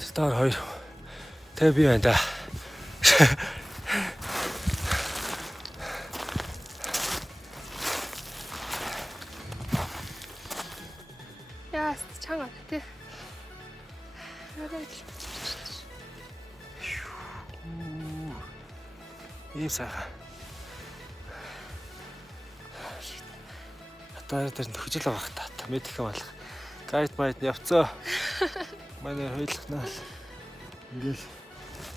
Стар 2. Тэгээ би байна да. Яа, чанга тий. Ийм сайхан. Хатаар дээр нөхөжл байгаа хта. Мэдэх юм алах. Гайд майд явцгаа. Манай хойлохнаа. Ингээл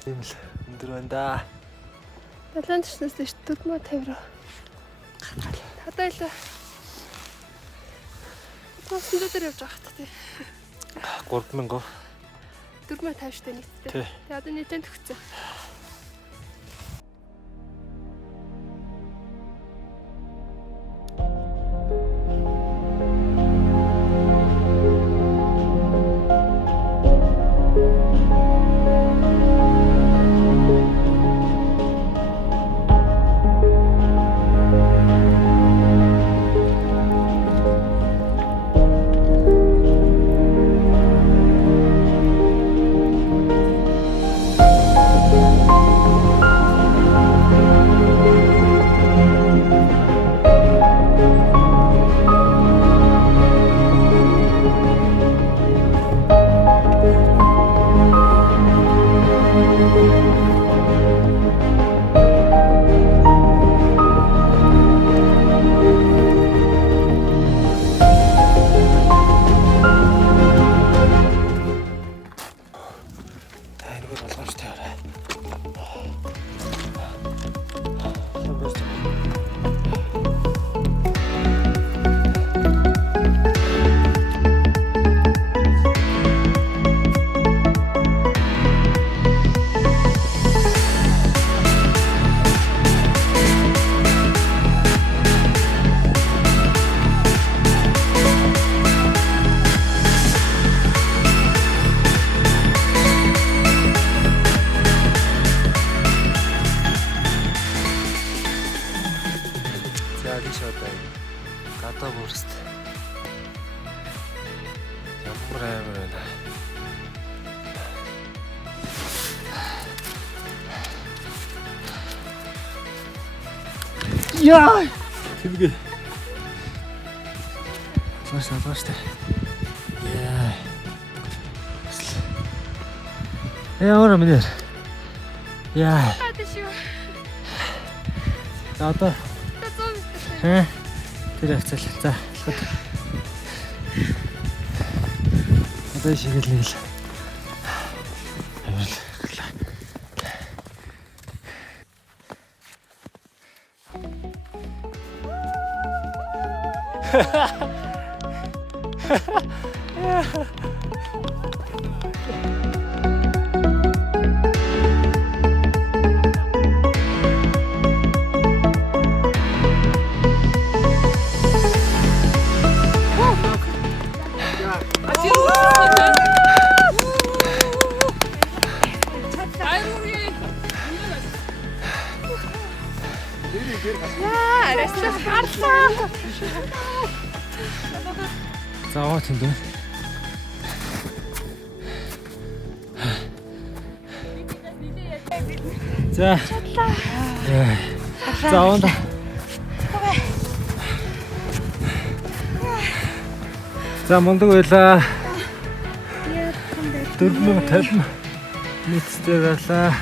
ийм л өндөр байна да. Далайн төснөөс дэш 450 руу. Одоо л тоосон дээр явж байгаа хта тий. 3000. 450 штэ нийтдээ. Тэгээ одоо нийтэн төгцөө. Гадаа бүрст. Ямар амар байна. Яа! Тэмгээ. Сарсаа. Яа. Яа, минер. Яа. Одоо. Хэ? Тэр хацал. За. Одоо шигэл нэг л. За аваад энэ. За. За онда. За мундаг байлаа. 450 метртэй байлаа.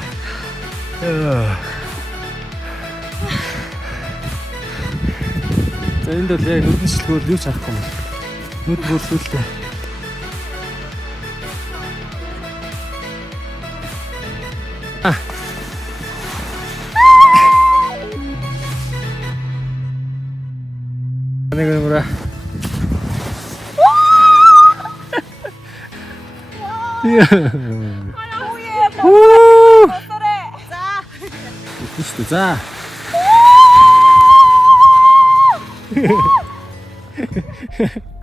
За энд бол яг нүдэн шилгүүл юу ч харахгүй юм. Нүд бүрсүүлээ. Нэг юмра. За. За.